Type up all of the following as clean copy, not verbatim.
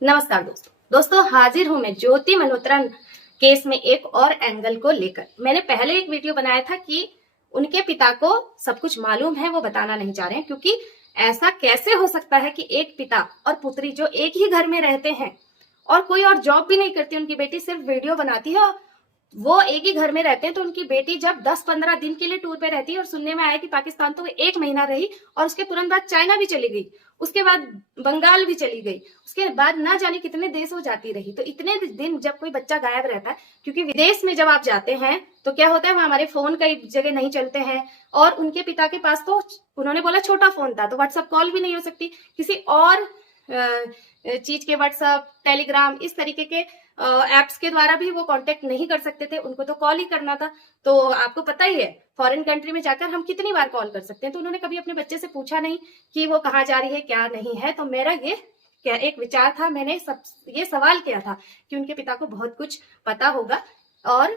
नमस्कार दोस्तों हाजिर हूं मैं ज्योति मल्होत्रा केस में एक और एंगल को लेकर। मैंने पहले एक वीडियो बनाया था कि उनके पिता को सब कुछ मालूम है, वो बताना नहीं चाह रहे हैं, क्योंकि ऐसा कैसे हो सकता है कि एक पिता और पुत्री जो एक ही घर में रहते हैं और कोई और जॉब भी नहीं करती, उनकी बेटी सिर्फ वीडियो बनाती है, वो एक ही घर में रहते हैं। तो उनकी बेटी जब 10-15 दिन के लिए टूर पे रहती है और सुनने में आया कि पाकिस्तान तो वो 1 महीना रही और उसके तुरंत बाद चाइना भी चली गई, उसके बाद बंगाल भी चली गई, उसके बाद ना जाने कितने देश वो जाती रही। तो इतने दिन जब कोई बच्चा गायब रहता है, क्योंकि विदेश में जब आप जाते हैं तो क्या होता है, वहां हमारे फोन कई जगह नहीं चलते हैं और उनके पिता के पास तो उन्होंने बोला छोटा फोन था, तो व्हाट्सएप कॉल भी नहीं हो सकती, किसी और चीज के व्हाट्सएप टेलीग्राम इस तरीके के एप्स के द्वारा भी वो कांटेक्ट नहीं कर सकते थे, उनको तो कॉल ही करना था। तो आपको पता ही है फॉरेन कंट्री में जाकर हम कितनी बार कॉल कर सकते हैं। तो उन्होंने कभी अपने बच्चे से पूछा नहीं कि वो कहाँ जा रही है, क्या नहीं है। तो मेरा ये क्या एक विचार था, मैंने ये सवाल किया था कि उनके पिता को बहुत कुछ पता होगा और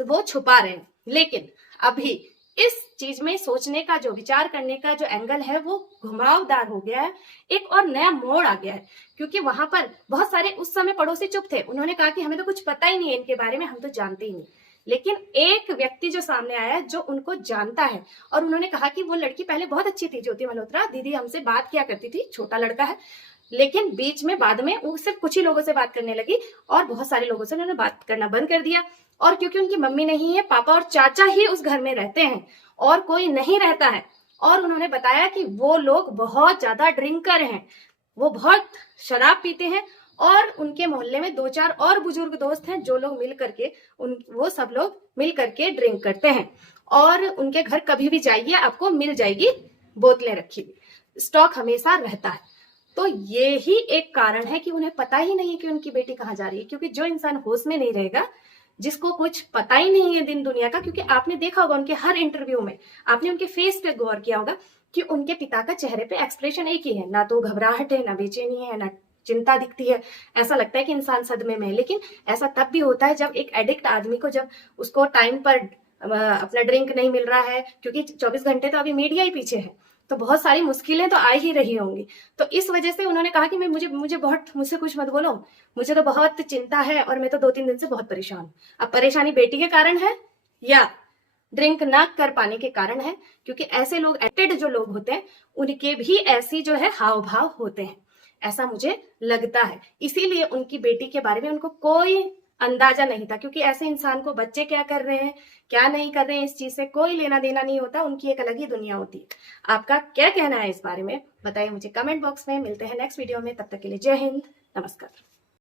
वो छुपा रहे हैं। लेकिन अभी इस चीज में सोचने का, जो विचार करने का जो एंगल है, वो घुमावदार हो गया है, एक और नया मोड़ आ गया है। क्योंकि वहां पर बहुत सारे उस समय पड़ोसी चुप थे, उन्होंने कहा कि हमें तो कुछ पता ही नहीं है इनके बारे में, हम तो जानते ही नहीं। लेकिन एक व्यक्ति जो सामने आया जो उनको जानता है, और उन्होंने कहा कि वो लड़की पहले बहुत अच्छी थी, ज्योति मल्होत्रा दीदी हमसे बात किया करती थी, छोटा लड़का है, लेकिन बीच में बाद में वो सिर्फ कुछ ही लोगों से बात करने लगी और बहुत सारे लोगों से उन्होंने बात करना बंद कर दिया। और क्योंकि उनकी मम्मी नहीं है, पापा और चाचा ही उस घर में रहते हैं और कोई नहीं रहता है। और उन्होंने बताया कि वो लोग बहुत ज्यादा ड्रिंकर हैं, वो बहुत शराब पीते हैं और उनके मोहल्ले में 2-4 और बुजुर्ग दोस्त हैं जो लोग मिल करके वो सब लोग मिल करके ड्रिंक करते हैं। और उनके घर कभी भी जाइए आपको मिल जाएगी बोतलें रखी हुई, स्टॉक हमेशा रहता है। तो ये ही एक कारण है कि उन्हें पता ही नहीं है कि उनकी बेटी कहाँ जा रही है। क्योंकि जो इंसान होश में नहीं रहेगा, जिसको कुछ पता ही नहीं है दिन दुनिया का, क्योंकि आपने देखा होगा उनके हर इंटरव्यू में, आपने उनके फेस पे गौर किया होगा कि उनके पिता का चेहरे पे एक्सप्रेशन एक ही है, ना तो घबराहट है, ना बेचैनी है, ना चिंता दिखती है। ऐसा लगता है कि इंसान सदमे में है। लेकिन ऐसा तब भी होता है जब एक एडिक्ट आदमी को, जब उसको टाइम पर अपना ड्रिंक नहीं मिल रहा है, क्योंकि 24 घंटे तो अभी मीडिया ही पीछे है, तो बहुत सारी मुश्किलें तो आ ही रही होंगी। तो इस वजह से उन्होंने कहा कि मुझसे कुछ मत बोलो, मुझे तो बहुत चिंता है और मैं तो 2-3 दिन से बहुत परेशान हूँ। अब परेशानी बेटी के कारण है या ड्रिंक ना कर पाने के कारण है, क्योंकि ऐसे लोग, एडिक्टेड जो लोग होते हैं, उनके भी ऐसी जो है हाव भाव होते हैं, ऐसा मुझे लगता है। इसीलिए उनकी बेटी के बारे में उनको कोई अंदाजा नहीं था, क्योंकि ऐसे इंसान को बच्चे क्या कर रहे हैं, क्या नहीं कर रहे हैं, इस चीज से कोई लेना देना नहीं होता, उनकी एक अलग ही दुनिया होती है। आपका क्या कहना है इस बारे में बताइए मुझे कमेंट बॉक्स में। मिलते हैं नेक्स्ट वीडियो में, तब तक के लिए जय हिंद, नमस्कार।